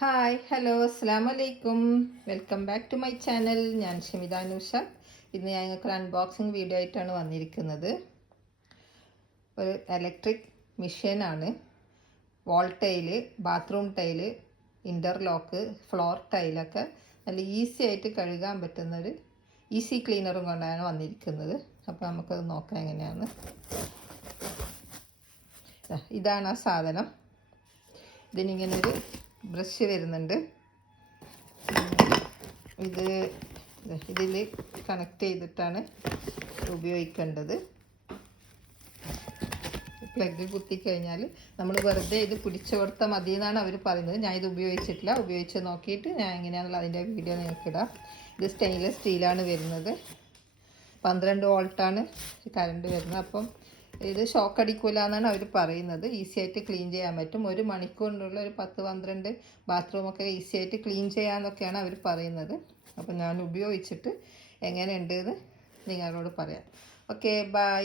Hi hello അസ്സലാമു അലൈക്കും. Welcome back to my channel. ഞാൻ ഷമിത നൂഷ. ഇന്ന് ഞാൻ ഞങ്ങൾക്ക് അൺബോക്സിങ് വീഡിയോ ആയിട്ടാണ് വന്നിരിക്കുന്നത്. ഒരു ഇലക്ട്രിക് മെഷീനാണ്. Wall tile, bathroom tile, interlock, floor ടൈലൊക്കെ നല്ല ഈസി ആയിട്ട് കഴുകാൻ പറ്റുന്നൊരു ഈസി ക്ലീനറും കൊണ്ടാണ് വന്നിരിക്കുന്നത്. അപ്പോൾ നമുക്കത് നോക്കാം എങ്ങനെയാണ്. ഇതാണ് ആ സാധനം. ഇതിനിങ്ങനൊരു ബ്രഷ് വരുന്നുണ്ട്. ഇതിൽ കണക്ട് ചെയ്തിട്ടാണ് ഉപയോഗിക്കേണ്ടത്. പ്ലഗ് കുത്തിക്കഴിഞ്ഞാൽ നമ്മൾ വെറുതെ ഇത് പിടിച്ചു കൊടുത്താൽ മതി എന്നാണ് അവർ പറയുന്നത്. ഞാൻ ഇത് ഉപയോഗിച്ചിട്ടില്ല. ഉപയോഗിച്ച് നോക്കിയിട്ട് ഞാൻ എങ്ങനെയാണെന്നുള്ള അതിൻ്റെ വീഡിയോ നിങ്ങൾക്ക് ഇടാം. ഇത് സ്റ്റെയിൻലെസ് സ്റ്റീലാണ് വരുന്നത്. 12 വോൾട്ടാണ് കറണ്ട് വരുന്നത്. അപ്പം ഇത് ഷോക്ക് അടിക്കില്ല എന്നാണ് അവർ പറയുന്നത്. ഈസി ആയിട്ട് ക്ലീൻ ചെയ്യാൻ പറ്റും. 1 മണിക്കൂറിനുള്ള ഒരു 10-12 ബാത്റൂമൊക്കെ ഈസി ആയിട്ട് ക്ലീൻ ചെയ്യാമെന്നൊക്കെയാണ് അവർ പറയുന്നത്. അപ്പം ഞാൻ ഉപയോഗിച്ചിട്ട് എങ്ങനെയുണ്ട് എന്ന് നിങ്ങളോട് പറയാം. Okay, by.